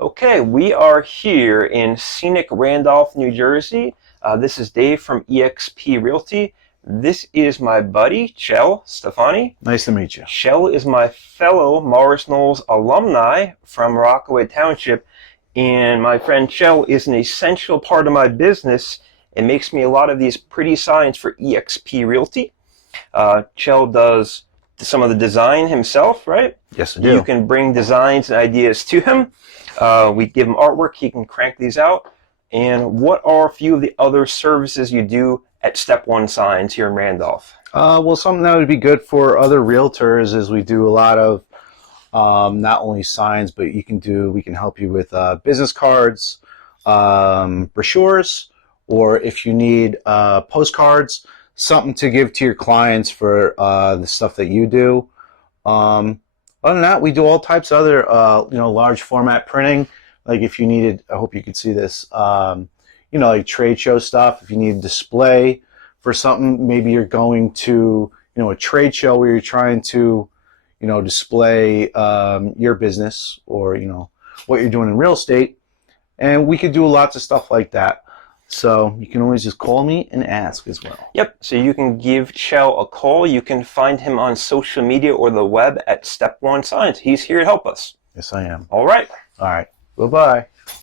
Okay, we are here in scenic Randolph, New Jersey. This is Dave from eXp Realty. This is my buddy, Kjell Stephani. Nice to meet you. Kjell is my fellow Morris Knolls alumni from Rockaway Township, and my friend Kjell is an essential part of my business and makes me a lot of these pretty signs for eXp Realty. Kjell does some of the design himself, right? Yes, I do. You can bring designs and ideas to him. We give him artwork. He can crank these out. And what are a few of the other services you do at Step 1 Signs here in Randolph? Well, something that would be good for other realtors is we do a lot of not only signs, but we can help you with business cards, brochures, or if you need postcards, something to give to your clients for the stuff that you do. Other than that, we do all types of other, large format printing. Like if you needed, I hope you could see this, like trade show stuff. If you need a display for something, maybe you're going to, a trade show where you're trying to, display your business or, what you're doing in real estate. And we could do lots of stuff like that. So you can always just call me and ask as well. Yep, so you can give Kjell a call. You can find him on social media or the web at Step 1 Signs. He's here to help us. Yes, I am. All right. All right. Bye-bye.